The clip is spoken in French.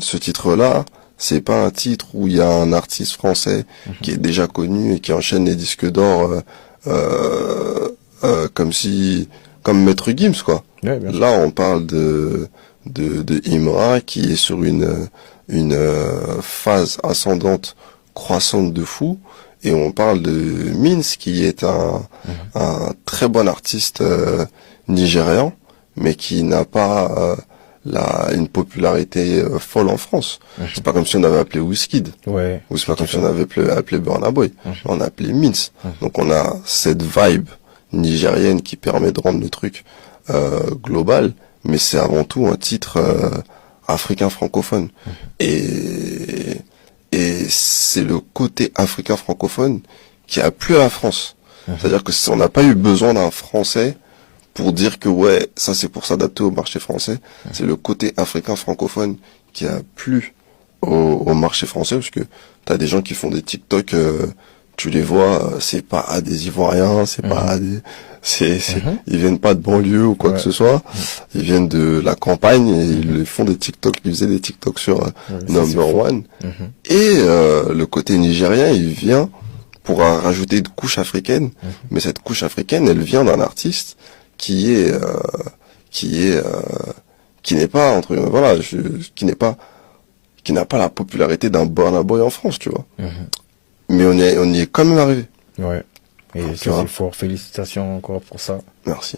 Ce titre-là, c'est pas un titre où il y a un artiste français qui est déjà connu et qui enchaîne les disques d'or euh, comme Maître Gims, quoi. Ouais, bien sûr. Là, on parle de Imra qui est sur une phase ascendante croissante de fou. Et on parle de Mins qui est Mhm. un très bon artiste nigérian, mais qui n'a pas une popularité folle en France. C'est Mhm. pas comme si on avait appelé Wizkid, Ouais, ou c'est pas comme si on effectivement. avait appelé Burna Boy. Mhm. On a appelé Mins. Mhm. Donc on a cette vibe nigérienne qui permet de rendre le truc global, mais c'est avant tout un titre africain francophone. Et, et c'est le côté africain francophone qui a plu à la France. Mhm. C'est-à-dire que on n'a pas eu besoin d'un français pour dire que ouais, ça c'est pour s'adapter au marché français. C'est le côté africain francophone qui a plu au marché français, parce que t'as des gens qui font des TikTok, tu les vois, c'est pas à des Ivoiriens, c'est pas Mhm. à des, Mhm. ils viennent pas de banlieue ou quoi que Ouais. ce soit, Mhm. ils viennent de la campagne et Mhm. ils font des TikTok, ils faisaient des TikTok sur Ouais, ça c'est Number fou. One. Mhm. Et le côté nigérien, il vient pour rajouter une couche africaine, Mhm. mais cette couche africaine, elle vient d'un artiste qui est qui est qui n'est pas entre voilà, qui n'a pas la popularité d'un Burna Boy en France, tu vois. Mhm. Mais on y est quand même arrivé. Ouais. Et Tu ça c'est vois. fort. Félicitations encore pour ça. Merci.